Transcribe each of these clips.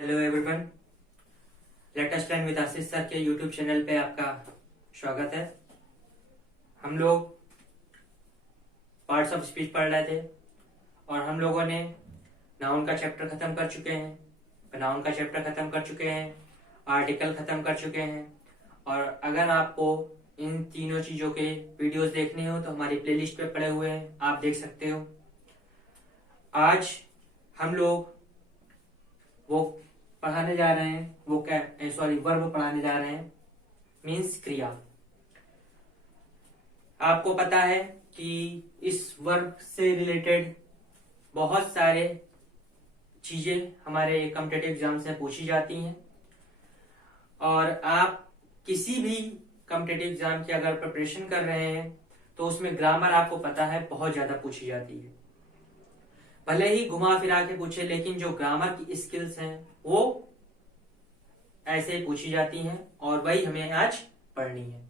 Hello everyone, let us learn with Ashish sir के YouTube channel पे आपका स्वागत है। हम लोग पार्ट्स ऑफ स्पीच पढ़ रहे थे और हम लोगों ने नाउन का चैप्टर खत्म कर चुके हैं, प्रोनाउन का चैप्टर खत्म कर चुके हैं, आर्टिकल खत्म कर चुके हैं। और अगर आपको इन तीनों चीजों के वीडियोस देखने हो तो हमारी प्लेलिस्ट पे पड़े हुए हैं, आप देख सकते हो। आज हम लोग वो पढ़ाने जा रहे हैं, वो क्या वर्ब पढ़ाने जा रहे हैं, मीन्स क्रिया। आपको पता है कि इस वर्ब से रिलेटेड बहुत सारे चीजें हमारे कॉम्पिटिटिव एग्जाम से पूछी जाती हैं और आप किसी भी कॉम्पिटिटिव एग्जाम की अगर प्रिपरेशन कर रहे हैं तो उसमें ग्रामर आपको पता है बहुत ज्यादा पूछी जाती है। भले ही घुमा फिरा के पूछे, लेकिन जो ग्रामर की स्किल्स हैं वो ऐसे ही पूछी जाती हैं और वही हमें आज पढ़नी है।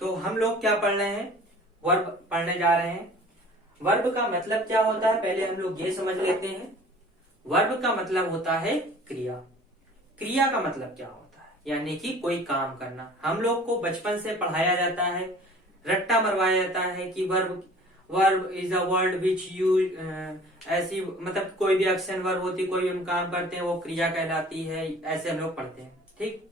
तो हम लोग क्या पढ़ रहे हैं? वर्ब पढ़ने जा रहे हैं। वर्ब का मतलब क्या होता है, पहले हम लोग ये समझ लेते हैं। वर्ब का मतलब होता है क्रिया। क्रिया का मतलब क्या होता है? यानी कि कोई काम करना। हम लोग को बचपन से पढ़ाया जाता है, रट्टा मरवाया जाता है कि verb is a word which you ऐसी, मतलब कोई भी एक्शन वर्ब होती, कोई भी हम काम करते हैं वो क्रिया कहलाती है, ऐसे हम लोग पढ़ते हैं। ठीक,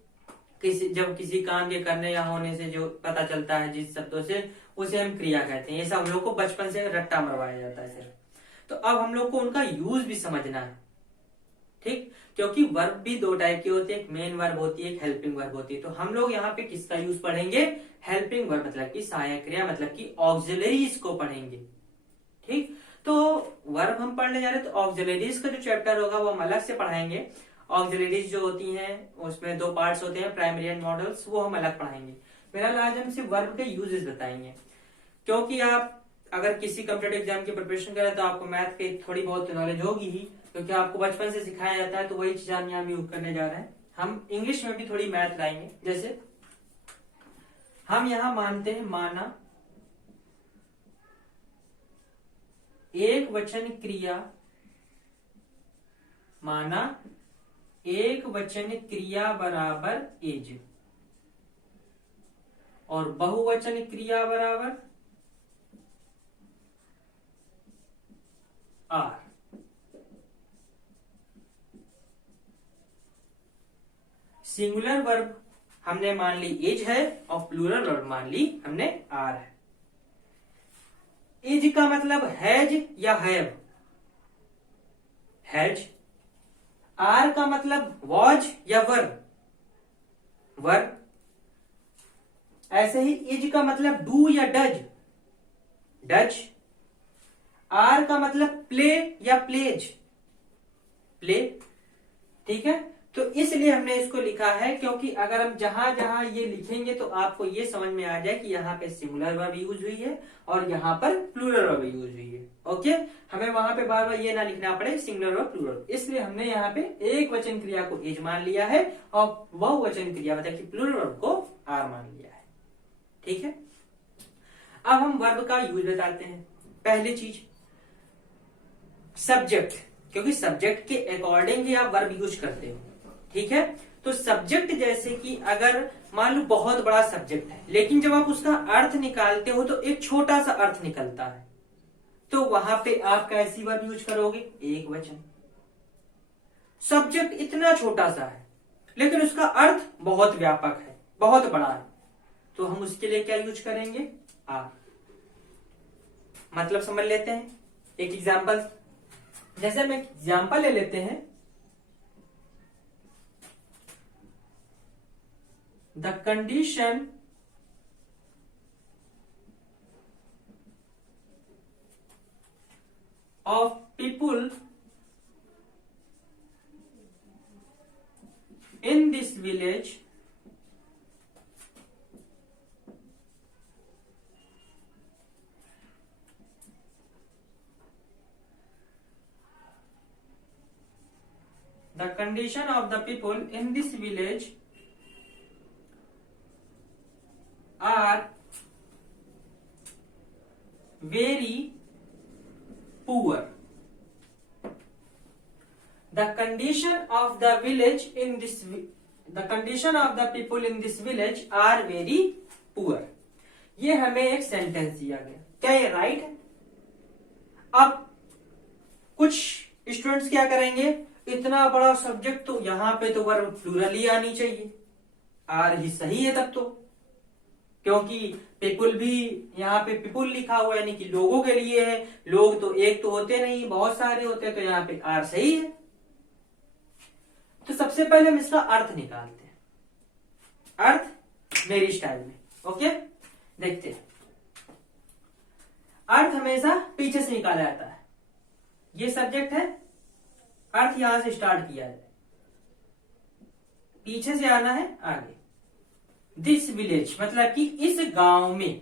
जब किसी काम के करने या होने से जो पता चलता है जिस शब्दों से, उसे हम क्रिया कहते हैं। ये सब हम लोग को बचपन से रट्टा मरवाया जाता है सिर्फ। तो अब हम लोग को उनका यूज भी समझना है, ठीक, क्योंकि वर्ब भी दो टाइप की होती है, एक मेन वर्ब होती है, एक हेल्पिंग वर्ब होती है। तो हम लोग यहाँ पे किसका यूज पढ़ेंगे? हेल्पिंग वर्ब, मतलब कि सहायक क्रिया, मतलब कि ऑक्सिलरीज को पढ़ेंगे। ठीक, तो वर्ब हम पढ़ने जा रहे हैं तो ऑक्सिलरीज का जो चैप्टर होगा वो हम अलग से पढ़ाएंगे। ऑक्सिलरीज जो होती हैं उसमें दो पार्ट्स होते हैं, प्राइमरी एंड मॉडल्स, वो हम अलग पढ़ाएंगे। फिलहाल आज हम सिर्फ वर्ब के यूजेस बताएंगे, क्योंकि आप अगर किसी कॉम्पिटिटिव एग्जाम की प्रिपरेशन करें तो आपको मैथ की थोड़ी बहुत नॉलेज होगी ही, क्योंकि आपको बचपन से सिखाया जाता है। तो वही चीज हम यहाँ भी यूज करने जा रहे हैं। हम इंग्लिश में भी थोड़ी मैथ लाएंगे। जैसे हम यहाँ मानते हैं, माना एक वचन क्रिया, माना एक वचन क्रिया बराबर इज, और बहुवचन क्रिया बराबर आर। सिंगुलर वर्ब हमने मान ली इज है और प्लूरल वर्ब मान ली हमने आर है। इज का मतलब हैज या हैव, हैज। आर का मतलब वॉज या वर, वर। ऐसे ही इज का मतलब डू या डज, डज। आर का मतलब प्ले या प्लेज, प्ले। ठीक है, तो इसलिए हमने इसको लिखा है, क्योंकि अगर हम जहां जहां ये लिखेंगे तो आपको ये समझ में आ जाए कि यहाँ पे सिंगुलर वर्ब यूज हुई है और यहाँ पर प्लूरल वर्ब यूज हुई है। ओके, हमें वहां पे बार बार ये ना लिखना पड़े सिंगुलर वर्ब प्लूरल, इसलिए हमने यहाँ पे एक वचन क्रिया को इज मान लिया है और बहुवचन क्रिया मतलब कि प्लूरल वर्ब को आर मान लिया है। ठीक है, अब हम वर्ब का यूज बताते हैं। पहली चीज सब्जेक्ट, क्योंकि सब्जेक्ट के अकॉर्डिंग ही आप वर्ब यूज करते हो। ठीक है, तो सब्जेक्ट जैसे कि अगर मान लो बहुत बड़ा सब्जेक्ट है, लेकिन जब आप उसका अर्थ निकालते हो तो एक छोटा सा अर्थ निकलता है, तो वहां पे आप कैसी वर्ब यूज करोगे? एक वचन। सब्जेक्ट इतना छोटा सा है लेकिन उसका अर्थ बहुत व्यापक है, बहुत बड़ा है, तो हम उसके लिए क्या यूज करेंगे? आर। मतलब समझ लेते हैं एक एग्जाम्पल। जैसे हम एक एग्जाम्पल ले लेते हैं, the condition of people in this village the condition of the people in this village are very poor. The condition of the village in this the condition of the people in this village are very poor. ये हमें एक sentence दिया गया, क्या ये right है? अब कुछ स्टूडेंट्स क्या करेंगे, इतना बड़ा सब्जेक्ट तो यहाँ पे तो वर्ब प्लूरल ही आनी चाहिए, आर ही सही है तब तो, क्योंकि पीपुल भी यहाँ पे पीपुल लिखा हुआ है यानी कि लोगों के लिए है, लोग तो एक तो होते नहीं बहुत सारे होते हैं, तो यहाँ पे आर सही है। तो सबसे पहले हम इसका अर्थ निकालते हैं, अर्थ मेरी स्टाइल में। ओके, देखते हैं। अर्थ हमेशा पीछे से निकाला जाता है, ये सब्जेक्ट है, अर्थ यहां से स्टार्ट किया है, पीछे से आना है आगे। दिस विलेज मतलब कि इस गांव में,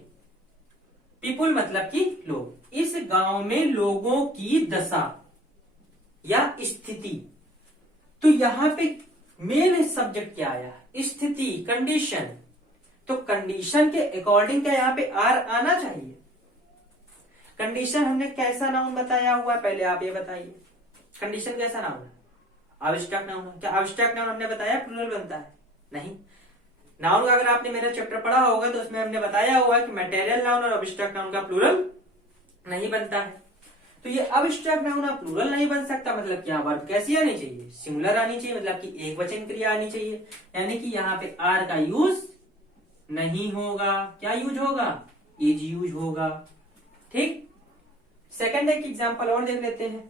पीपुल मतलब कि लोग, इस गांव में लोगों की दशा या स्थिति। तो यहां पे मेन सब्जेक्ट क्या आया, स्थिति, कंडीशन। तो कंडीशन के अकॉर्डिंग क्या यहाँ पे आर आना चाहिए। कंडीशन हमने कैसा नाउन बताया हुआ है, पहले आप ये बताइए, कंडीशन कैसा नाउन है? आवश्यक नाउन है। क्या आवश्यक नाउन हमने बताया प्लूरल बनता है? नहीं। नाउन का अगर आपने मेरा चैप्टर पढ़ा होगा तो उसमें हमने बताया हुआ है कि मटेरियल नाउन और अब्स्ट्रैक्ट नाउन का प्लूरल नहीं बनता है। तो ये अब्स्ट्रैक्ट नाउन का प्लूरल नहीं बन सकता, मतलब क्या वर्ब कैसी आनी चाहिए, सिंगुलर आनी चाहिए, मतलब कि एक वचन क्रिया आनी चाहिए, यानी कि यहाँ पे आर का यूज नहीं होगा। क्या यूज होगा? इज यूज होगा। ठीक, सेकंड एक एग्जांपल और देख लेते हैं।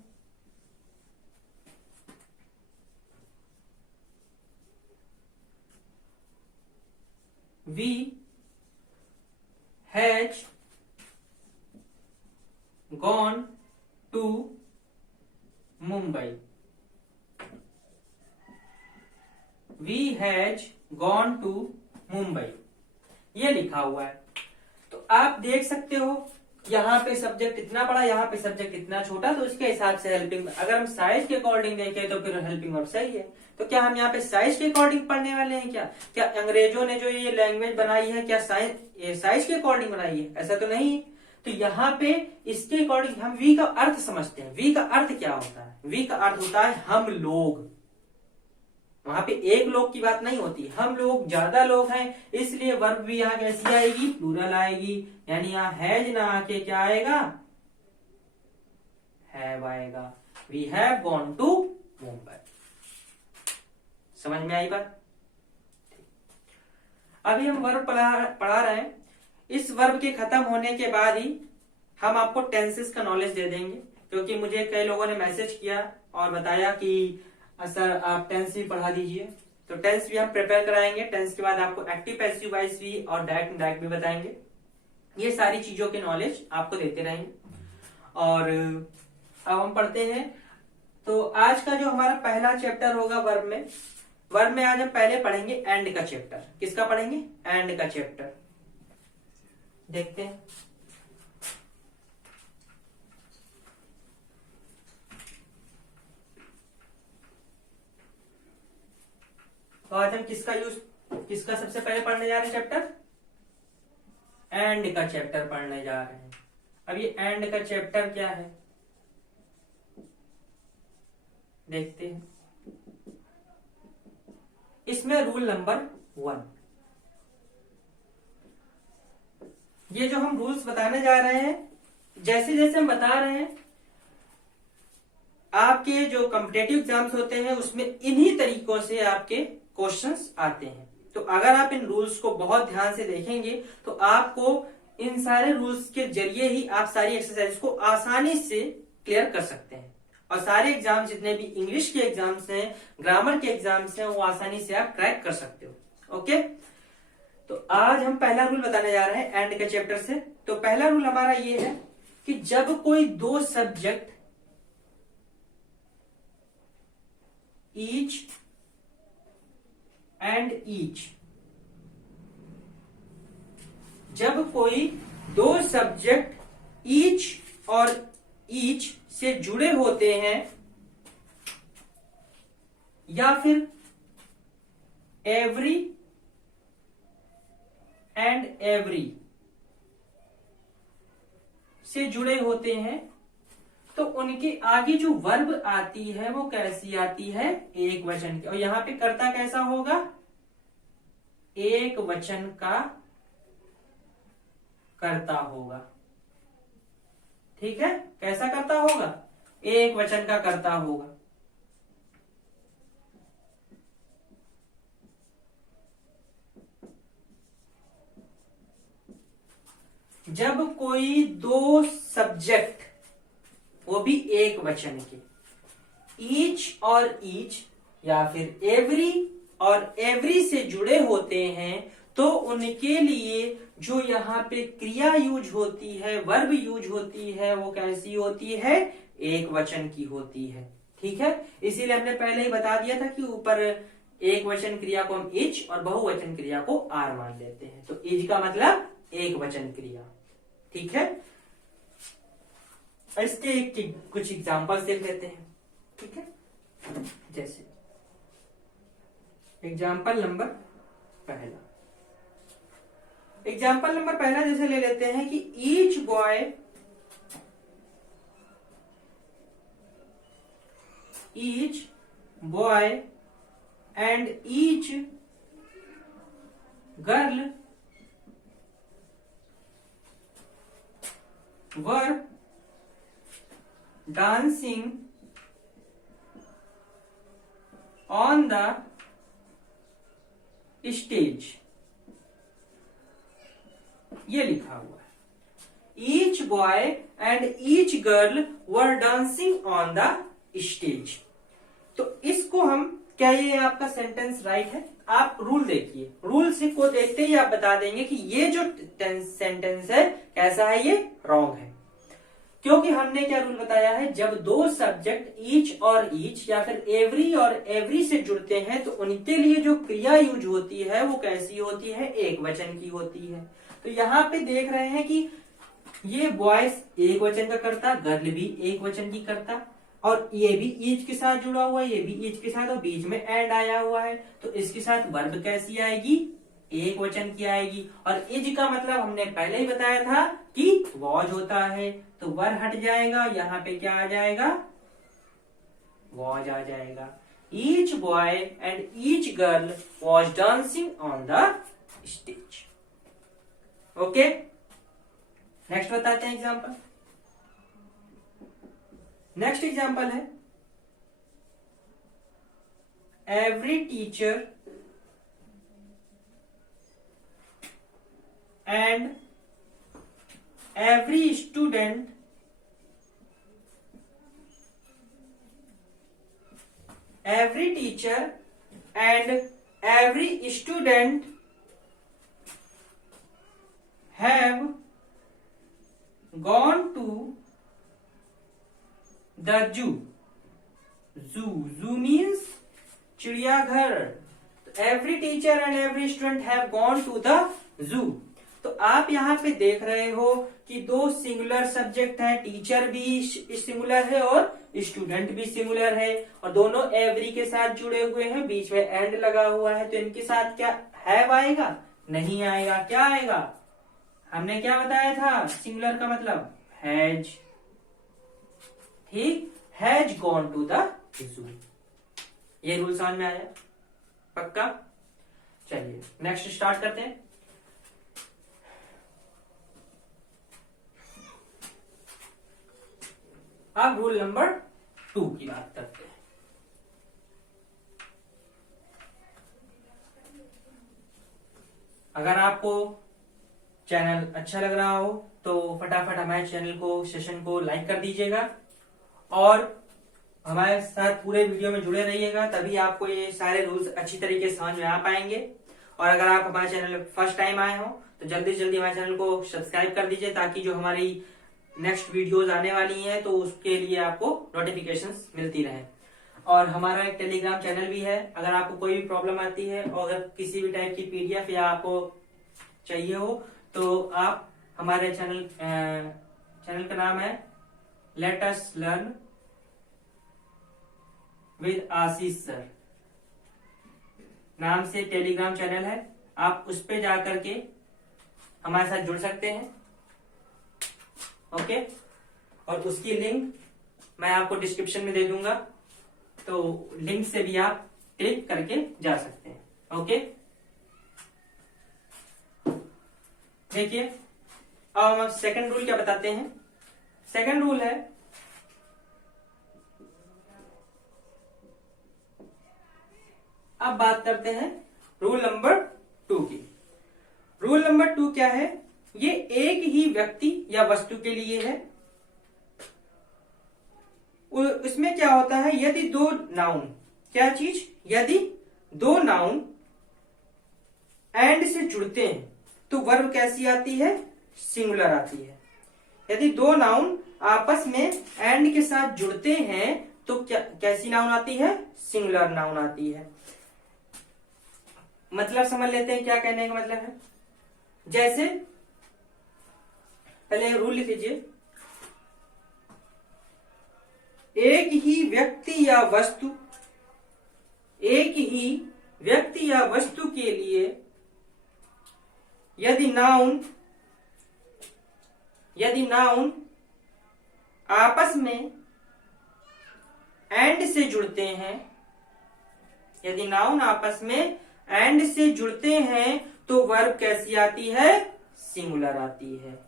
We has gone to Mumbai. We has gone to Mumbai, ये लिखा हुआ है। तो आप देख सकते हो यहाँ पे सब्जेक्ट इतना बड़ा, यहाँ पे सब्जेक्ट इतना छोटा, तो इसके हिसाब से हेल्पिंग, अगर हम साइज के अकॉर्डिंग देखें तो फिर हेल्पिंग वर्ब सही है। तो क्या हम यहाँ पे साइज के अकॉर्डिंग पढ़ने वाले हैं? क्या अंग्रेजों ने जो ये लैंग्वेज बनाई है क्या साइज के अकॉर्डिंग बनाई है? ऐसा तो नहीं। तो यहाँ पे इसके अकॉर्डिंग हम वी का अर्थ समझते हैं। वी का अर्थ क्या होता है? वी का अर्थ होता है हम लोग। वहां पे एक लोग की बात नहीं होती, हम लोग ज्यादा लोग हैं, इसलिए वर्ब भी यहाँ कैसी आएगी? प्लूरल आएगी। यानी यहाँ हैज ना आके क्या आएगा? हैव आएगा। We have gone to Mumbai. समझ में आई बात? अभी हम वर्ब पढ़ा रहे हैं। इस वर्ब के खत्म होने के बाद ही हम आपको टेंसेस का नॉलेज दे देंगे, क्योंकि मुझे कई लोगों ने मैसेज किया और बताया कि सर आप टेंस भी पढ़ा दीजिए। तो टेंस भी हम प्रिपेयर कराएंगे। टेंस के बाद आपको एक्टिव, पैसिव वॉइस भी और डायरेक्ट इनडायरेक्ट भी बताएंगे। ये सारी चीजों के नॉलेज आपको देते रहेंगे। और अब हम पढ़ते हैं। तो आज का जो हमारा पहला चैप्टर होगा वर्ब में आज हम पहले पढ़ेंगे एंड का चैप्टर। किसका पढ़ेंगे? एंड का चैप्टर। देखते हैं। तो आज हम किसका सबसे पहले पढ़ने जा रहे हैं चैप्टर? एंड का चैप्टर पढ़ने जा रहे हैं। अब ये एंड का चैप्टर क्या है देखते हैं। इसमें रूल नंबर 1, ये जो हम रूल्स बताने जा रहे हैं, जैसे जैसे हम बता रहे हैं, आपके जो कॉम्पिटेटिव एग्जाम्स होते हैं उसमें इन्हीं तरीकों से आपके क्वेश्चंस आते हैं। तो अगर आप इन रूल्स को बहुत ध्यान से देखेंगे तो आपको इन सारे रूल्स के जरिए ही आप सारी एक्सरसाइज को आसानी से क्लियर कर सकते हैं। और सारे एग्जाम जितने भी इंग्लिश के एग्जाम्स हैं, ग्रामर के एग्जाम्स हैं, वो आसानी से आप क्रैक कर सकते हो। ओके, तो आज हम पहला रूल बताने जा रहे हैं एंड के चैप्टर से। तो पहला रूल हमारा ये है कि जब कोई दो सब्जेक्ट ईच एंड ईच, जब कोई दो सब्जेक्ट ईच और ईच से जुड़े होते हैं, या फिर एवरी एंड एवरी से जुड़े होते हैं, तो उनके आगे जो वर्ब आती है वो कैसी आती है, एक वचन की। और यहां पे कर्ता कैसा होगा, एक वचन का कर्ता होगा। ठीक है, कैसा कर्ता होगा, एक वचन का कर्ता होगा। जब कोई दो सब्जेक्ट, वो भी एक वचन के, ईच और ईच या फिर एवरी और एवरी से जुड़े होते हैं, तो उनके लिए जो यहाँ पे क्रिया यूज होती है, वर्ब यूज होती है, वो कैसी होती है, एक वचन की होती है। ठीक है, इसीलिए हमने पहले ही बता दिया था कि ऊपर एक वचन क्रिया को हम इच और बहुवचन क्रिया को आर मान लेते हैं। तो इच का मतलब एक वचन क्रिया। ठीक है, इसके कुछ एग्जांपल्स देख लेते हैं। ठीक है, जैसे एग्जाम्पल नंबर पहला जैसे ले लेते हैं कि each boy and each girl were dancing on the stage। ये लिखा हुआ है, each boy and each girl were dancing on the stage। तो इसको हम, क्या ये आपका सेंटेंस राइट है? आप रूल देखिए, रूल से को देखते ही आप बता देंगे कि ये जो सेंटेंस है कैसा है, ये रॉन्ग है। क्योंकि हमने क्या रूल बताया है, जब दो सब्जेक्ट ईच और ईच या फिर एवरी और एवरी से जुड़ते हैं, तो उनके लिए जो क्रिया यूज होती है वो कैसी होती है, एक वचन की होती है। तो यहाँ पे देख रहे हैं कि ये बॉयज एक वचन का करता, गर्ल भी एक वचन की करता, और ये भी ईच के साथ जुड़ा हुआ है, ये भी ईच के साथ, और बीच में एंड आया हुआ है। तो इसके साथ वर्ब कैसी आएगी, एक वचन की आएगी। और इज का मतलब हमने पहले ही बताया था कि वॉज होता है, तो वर हट जाएगा, यहाँ पे क्या आ जाएगा, वॉज आ जाएगा। Each boy and each girl was dancing on the stage. Okay, next बताते हैं एग्जाम्पल। नेक्स्ट एग्जाम्पल है, every teacher and every student every teacher and every student have gone to the zoo। zoo means चिड़ियाघर। तो every teacher and every student have gone to the zoo। तो आप यहाँ पे देख रहे हो कि दो सिंगुलर सब्जेक्ट है, टीचर भी सिंगुलर है और स्टूडेंट भी सिंगुलर है, और दोनों एवरी के साथ जुड़े हुए हैं, बीच में एंड लगा हुआ है। तो इनके साथ क्या हैव आएगा, नहीं आएगा। क्या आएगा, हमने क्या बताया था, सिंगुलर का मतलब हैज। ठीक, has gone to the zoo. ये रूल समझ में आया, पक्का? चलिए नेक्स्ट स्टार्ट करते हैं। अब रूल नंबर 2 की बात करते हैं। अगर आपको चैनल अच्छा लग रहा हो तो फटाफट हमारे चैनल को, सेशन को लाइक कर दीजिएगा, और हमारे साथ पूरे वीडियो में जुड़े रहिएगा, तभी आपको ये सारे रूल्स अच्छी तरीके से समझ में आ पाएंगे। और अगर आप हमारे चैनल फर्स्ट टाइम आए हो तो जल्दी से जल्दी हमारे चैनल को सब्सक्राइब कर दीजिए, ताकि जो हमारी नेक्स्ट वीडियोस आने वाली हैं तो उसके लिए आपको नोटिफिकेशंस मिलती रहे। और हमारा एक टेलीग्राम चैनल भी है, अगर आपको कोई भी प्रॉब्लम आती है और अगर किसी भी टाइप की पीडीएफ या आपको चाहिए हो तो आप हमारे चैनल का नाम है let us learn with Ashish sir नाम से टेलीग्राम चैनल है। आप उस पे जाकर के हमारे साथ जुड़ सकते हैं। ओके, और उसकी लिंक मैं आपको डिस्क्रिप्शन में दे दूंगा, तो लिंक से भी आप क्लिक करके जा सकते हैं। ओके, देखिए अब हम सेकंड रूल क्या बताते हैं। सेकंड रूल है, अब बात करते हैं रूल नंबर 2 की। रूल नंबर 2 क्या है, ये एक ही व्यक्ति या वस्तु के लिए है। उसमें क्या होता है, यदि दो नाउन, क्या चीज, यदि दो नाउन एंड से जुड़ते हैं तो वर्ब कैसी आती है, सिंगुलर आती है। यदि दो नाउन आपस में एंड के साथ जुड़ते हैं तो क्या कैसी नाउन आती है, सिंगुलर नाउन आती है। मतलब समझ लेते हैं क्या कहने का मतलब है। जैसे पहले रूल लिख लीजिए, एक ही व्यक्ति या वस्तु, एक ही व्यक्ति या वस्तु के लिए यदि नाउन आपस में एंड से जुड़ते हैं, यदि नाउन आपस में एंड से जुड़ते हैं तो वर्ब कैसी आती है, सिंगुलर आती है।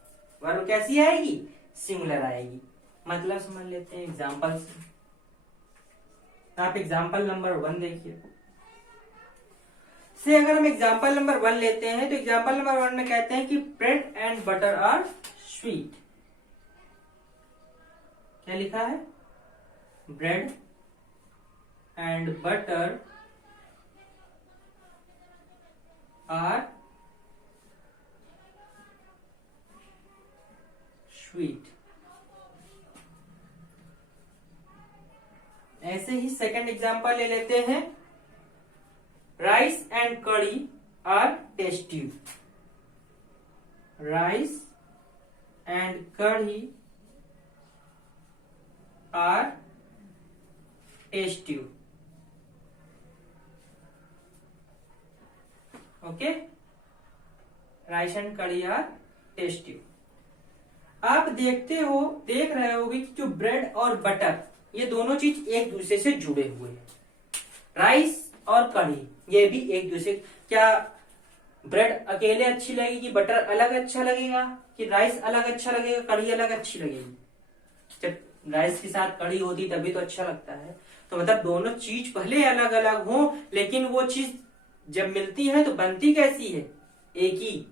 वर्ब कैसी आएगी, सिंगुलर आएगी। मतलब समझ लेते हैं एग्जांपल से। आप एग्जांपल नंबर 1 देखिए। से अगर हम एग्जांपल नंबर 1 लेते हैं तो एग्जांपल नंबर 1 में कहते हैं कि bread and butter are sweet. क्या लिखा है, bread and butter are sweet. ऐसे ही सेकंड एग्जांपल ले लेते हैं, rice and kadhi are tasty. Rice and kadhi are tasty. Okay, rice and kadhi are tasty. आप देख रहे होगे कि जो ब्रेड और बटर, ये दोनों चीज एक दूसरे से जुड़े हुए हैं। राइस और कढ़ी ये भी एक दूसरे, क्या ब्रेड अकेले अच्छी लगेगी, बटर अलग अच्छा लगेगा, कि राइस अलग अच्छा लगेगा, कढ़ी अलग अच्छी लगेगी। जब राइस के साथ कढ़ी होती तभी तो अच्छा लगता है। तो मतलब दोनों चीज भले अलग अलग हो, लेकिन वो चीज जब मिलती है तो बनती कैसी है, एक ही,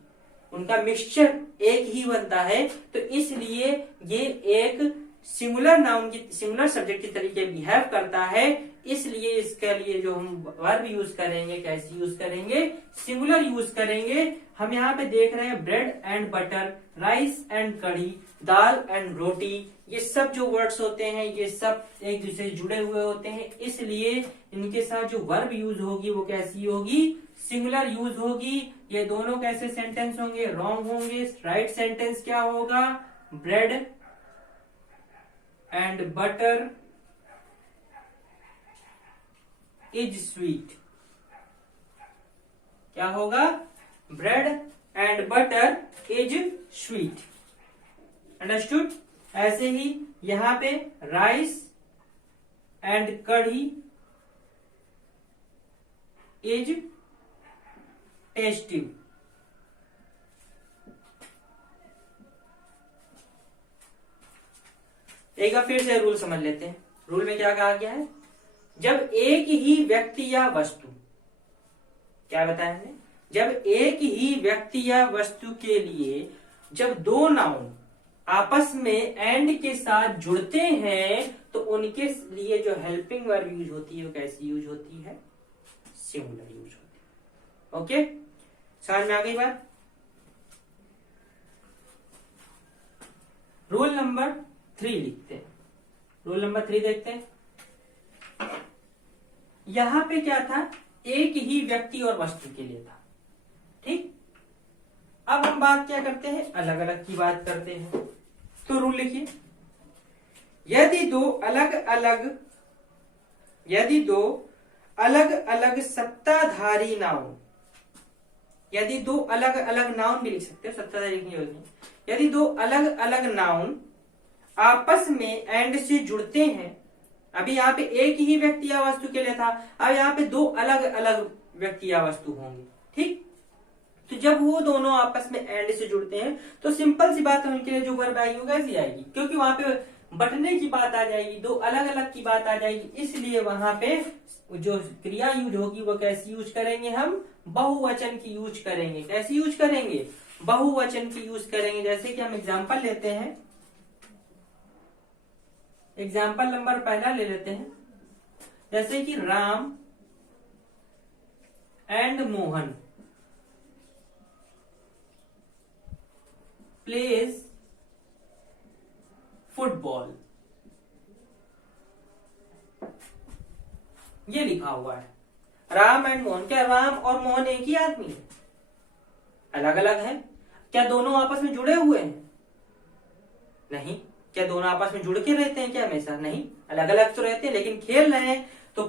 उनका मिक्सचर एक ही बनता है। तो इसलिए ये एक सिंगुलर नाउन की, सिंगुलर सब्जेक्ट की तरीके बिहेव करता है। इसलिए इसके लिए जो हम वर्ब यूज करेंगे, कैसे यूज करेंगे, सिंगुलर यूज करेंगे। हम यहाँ पे देख रहे हैं bread and butter, rice and kadhi, dal and roti, ये सब जो वर्ड्स होते हैं ये सब एक दूसरे से जुड़े हुए होते हैं। इसलिए इनके साथ जो वर्ब यूज होगी वो कैसी होगी, सिंगुलर यूज होगी। ये दोनों कैसे सेंटेंस होंगे, रॉन्ग होंगे। राइट सेंटेंस क्या होगा, bread and butter is sweet. क्या होगा, bread and butter is sweet. Understood. ऐसे ही यहां पे rice and kadhi is tasty. एक बार फिर से रूल समझ लेते हैं। रूल में क्या कहा गया है, जब एक ही व्यक्ति या वस्तु, क्या बताया हमने, जब एक ही व्यक्ति या वस्तु के लिए जब दो नाउन आपस में एंड के साथ जुड़ते हैं तो उनके लिए जो हेल्पिंग वर्ब यूज होती है वो कैसी यूज होती है, सिंगुलर यूज होती है। ओके, समझ में आ गई बात। रूल नंबर 3 लिखते हैं। रूल नंबर 3 देखते हैं। यहां पे क्या था, एक ही व्यक्ति और वस्तु के लिए था, ठीक। अब हम बात क्या करते हैं, अलग अलग की बात करते हैं। तो रूल लिखिए, यदि दो अलग अलग सत्ताधारी नाउन, यदि दो अलग अलग नाउन भी लिख सकते हो, सत्ताधारी लिखनी होगी। यदि दो अलग अलग नाउन आपस में एंड से जुड़ते हैं, अभी यहाँ पे एक ही व्यक्ति या वस्तु के लिए था, अब यहाँ पे दो अलग अलग व्यक्ति या वस्तु होंगे, ठीक। तो जब वो दोनों आपस में एंड से जुड़ते हैं तो सिंपल सी बात है, उनके लिए जो वर्ब आएगी वो कैसी आएगी, क्योंकि वहां पे बटने की बात आ जाएगी, दो अलग अलग की बात आ जाएगी, इसलिए वहां पे जो क्रिया यूज होगी वो कैसी यूज करेंगे, हम बहुवचन की यूज करेंगे। कैसी यूज करेंगे, बहुवचन की यूज करेंगे। जैसे कि हम एग्जाम्पल लेते हैं, एग्जाम्पल नंबर पहला ले लेते हैं, जैसे कि Ram and Mohan plays football, ये लिखा हुआ है। राम एंड मोहन, क्या राम और मोहन एक ही आदमी है? अलग अलग है। क्या दोनों आपस में जुड़े हुए हैं? नहीं। क्या दोनों आपस में जुड़ के रहते हैं क्या हमेशा? नहीं, अलग अलग तो रहते हैं, लेकिन खेल रहे हैं तो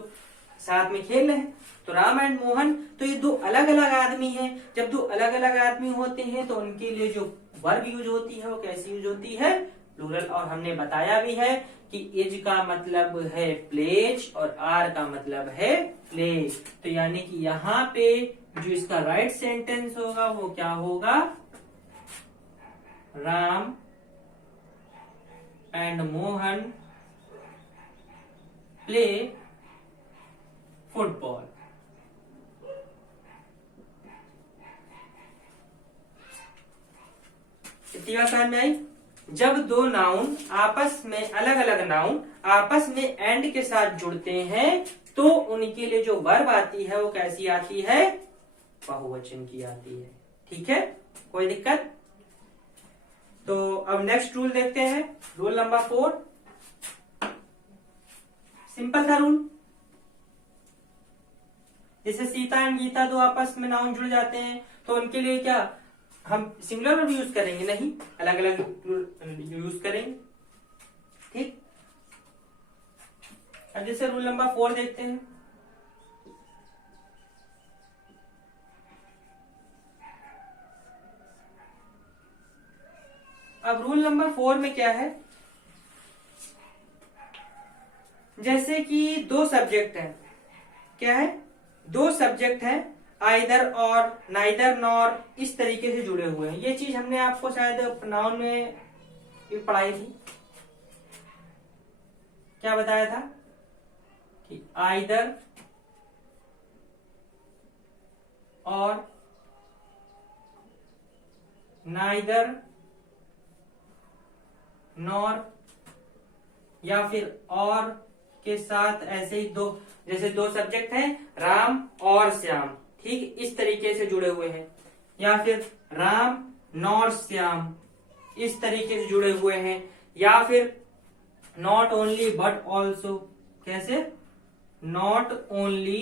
साथ में खेल रहे हैं। तो राम एंड मोहन, तो ये दो अलग अलग आदमी हैं। जब दो अलग अलग आदमी होते हैं तो उनके लिए जो वर्ब यूज होती है वो कैसी यूज होती है, प्लूरल। और हमने बताया भी है कि इज का मतलब है प्लेज और आर का मतलब है प्लेज। तो यानी कि यहाँ पे जो इसका राइट सेंटेंस होगा वो क्या होगा, Ram and Mohan play football. इतनी बात समझ में आई। जब दो नाउन आपस में, अलग अलग नाउन आपस में एंड के साथ जुड़ते हैं तो उनके लिए जो वर्ब आती है वो कैसी आती है, बहुवचन की आती है। ठीक है, कोई दिक्कत? तो अब नेक्स्ट रूल देखते हैं, रूल नंबर 4। सिंपल था रूल। जैसे सीता एंड गीता दो आपस में नाउन जुड़ जाते हैं तो उनके लिए क्या हम सिंगुलर वर्ब यूज करेंगे? नहीं, अलग अलग यूज करेंगे। ठीक। अब जैसे रूल नंबर 4 देखते हैं। अब रूल नंबर 4 में क्या है, जैसे कि दो सब्जेक्ट हैं। क्या है? दो सब्जेक्ट हैं, आइदर और, नाइदर नॉर, इस तरीके से जुड़े हुए हैं। ये चीज हमने आपको शायद प्रोनाउन में भी पढ़ाई थी। क्या बताया था कि आइदर और, नाइदर नॉर, या फिर और के साथ ऐसे ही दो, जैसे दो सब्जेक्ट हैं राम और श्याम, ठीक, इस तरीके से जुड़े हुए हैं। या फिर राम नॉर श्याम, इस तरीके से जुड़े हुए हैं। या फिर नॉट ओनली बट ऑल्सो, कैसे? नॉट ओनली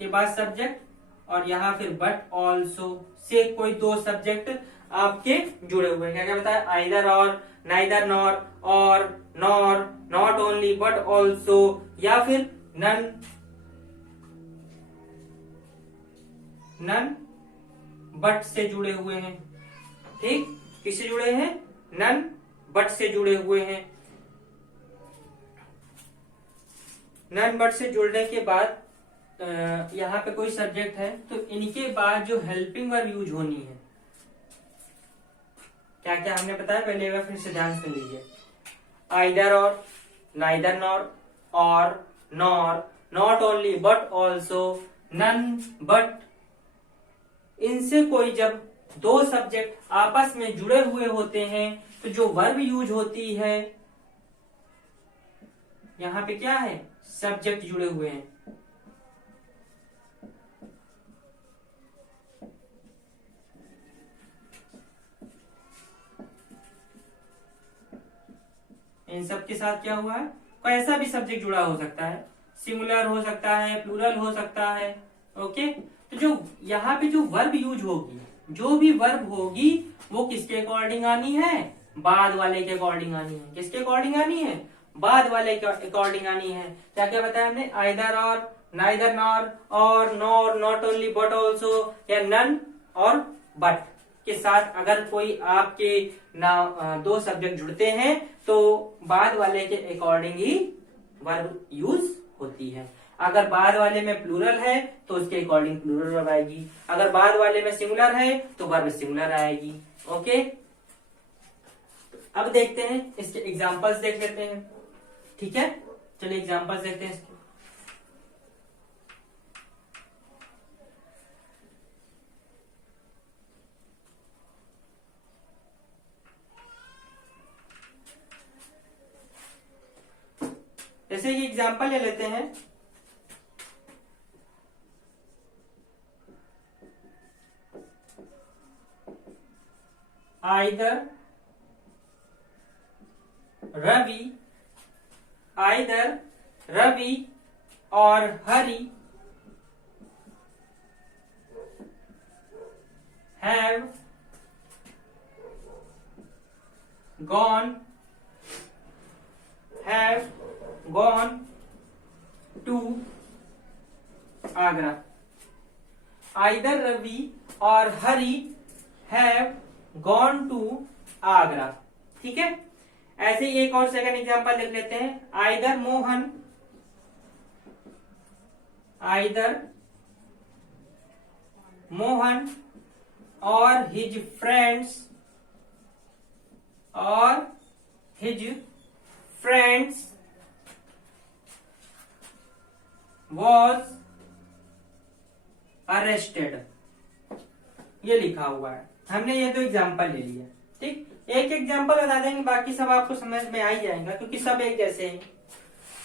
के बाद सब्जेक्ट और यहाँ फिर बट ऑल्सो से कोई दो सब्जेक्ट आपके जुड़े हुए हैं। क्या क्या बताया? Either or, neither nor, or, nor, not only but also, या फिर नन, नन बट से जुड़े हुए हैं। ठीक, किससे जुड़े हैं? नन बट से जुड़े हुए हैं। नन बट से जुड़ने के बाद यहाँ पे कोई सब्जेक्ट है तो इनके बाद जो हेल्पिंग वर्ब यूज होनी है, क्या क्या हमने बताया पहले, एक बार फिर से ध्यान सुन लीजिए। Either or, neither nor, or, nor, not only but also, none but, इनसे कोई जब दो सब्जेक्ट आपस में जुड़े हुए होते हैं तो जो वर्ब यूज होती है, यहां पे क्या है? सब्जेक्ट जुड़े हुए हैं। इन सब के साथ क्या हुआ है? कोई ऐसा भी सब्जेक्ट जुड़ा हो सकता है, सिंगुलर हो सकता है, प्लूरल हो सकता है। ओके, तो जो यहाँ पे जो वर्ब यूज होगी, जो भी वर्ब होगी वो किसके अकॉर्डिंग आनी है? बाद वाले के अकॉर्डिंग आनी है। किसके अकॉर्डिंग आनी है? बाद वाले के अकॉर्डिंग आनी है। क्या क्या बताया हमने? Either or, neither nor, or, nor, not only but also, या नन और बट के साथ अगर कोई आपके दो सब्जेक्ट जुड़ते हैं तो बाद वाले के अकॉर्डिंग ही वर्ब यूज होती है। अगर बाद वाले में प्लूरल है तो उसके अकॉर्डिंग प्लूरल वर्ब आएगी, अगर बाद वाले में सिंगुलर है तो वर्ब सिंगुलर आएगी। ओके, अब देखते हैं इसके एग्जांपल्स देख लेते हैं। ठीक है, चलिए एग्जांपल्स देखते हैं इसके। जैसे कि एग्जांपल ले लेते हैं, आइदर रवि और Hari have gone to Agra. Either Ravi और Hari have gone to Agra. ठीक है, ऐसे ही एक और सेकंड एग्जांपल लिख लेते हैं, either Mohan or his friends was arrested। ये लिखा हुआ है, हमने ये दो एग्जाम्पल ले लिया। ठीक, एक एग्जाम्पल बता देंगे, बाकी सब आपको समझ में आ ही जाएगा क्योंकि सब एक जैसे हैं।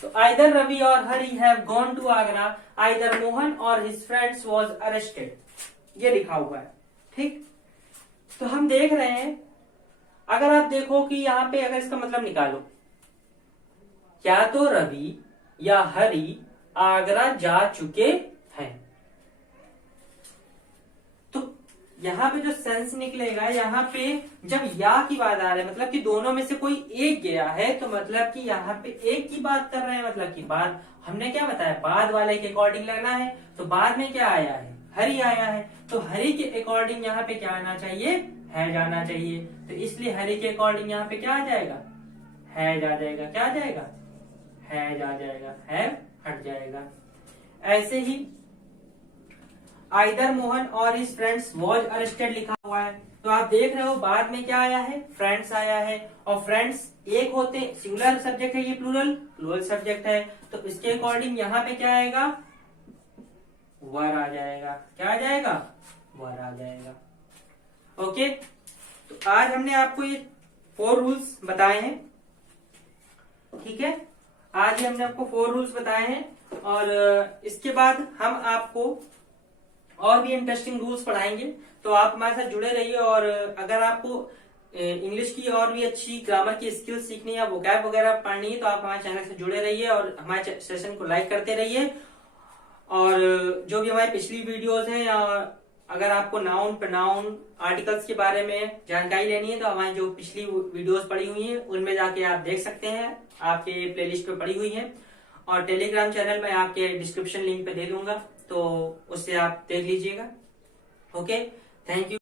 तो आइदर रवि और Hari have gone to Agra, either Mohan or his friends was arrested, ये लिखा हुआ है। ठीक, तो हम देख रहे हैं, अगर आप देखो कि यहाँ पे अगर इसका मतलब निकालो, क्या तो रवि या हरि आगरा जा चुके हैं, तो यहाँ पे जो सेंस निकलेगा, यहाँ पे जब या की बात आ रही है मतलब कि दोनों में से कोई एक गया है, तो मतलब कि यहाँ पे एक की बात कर रहे हैं, मतलब कि बाद हमने क्या बताया, बाद वाले के अकॉर्डिंग लगना है। तो बाद में क्या आया है, हरि आया है, तो हरि के अकॉर्डिंग यहाँ पे क्या आना चाहिए, है जाना चाहिए। तो इसलिए हरि के अकॉर्डिंग यहाँ पे क्या आ जाएगा, है जा जाएगा। क्या आ जाएगा, है जा जाएगा, है हट जाएगा। ऐसे ही either Mohan or his friends was arrested लिखा हुआ है, तो आप देख रहे हो बाद में क्या आया है, फ्रेंड्स आया है, और फ्रेंड्स एक होते, सिंगुलर सब्जेक्ट है, ये प्लूरल सब्जेक्ट है, तो इसके अकॉर्डिंग यहाँ पे क्या आएगा, वर आ जाएगा। क्या आ जाएगा, वर आ जाएगा। ओके, तो आज हमने आपको ये 4 रूल्स बताए हैं। ठीक है, आज ही हमने आपको 4 रूल्स बताए हैं, और इसके बाद हम आपको और भी इंटरेस्टिंग रूल्स पढ़ाएंगे, तो आप हमारे साथ जुड़े रहिए। और अगर आपको इंग्लिश की और भी अच्छी ग्रामर की स्किल्स सीखनी है, वोकैब वगैरह पढ़नी है, तो आप हमारे चैनल से जुड़े रहिए और हमारे सेशन को लाइक करते रहिए। और जो भी हमारी पिछली वीडियोस हैं, या अगर आपको नाउन प्रोनाउन आर्टिकल्स के बारे में जानकारी लेनी है, तो हमारी जो पिछली वीडियोस पड़ी हुई हैं उनमें जाके आप देख सकते हैं, आपके प्लेलिस्ट पे पड़ी हुई है। और टेलीग्राम चैनल में आपके डिस्क्रिप्शन लिंक पे दे दूंगा, तो उससे आप देख लीजिएगा। Okay, thank you.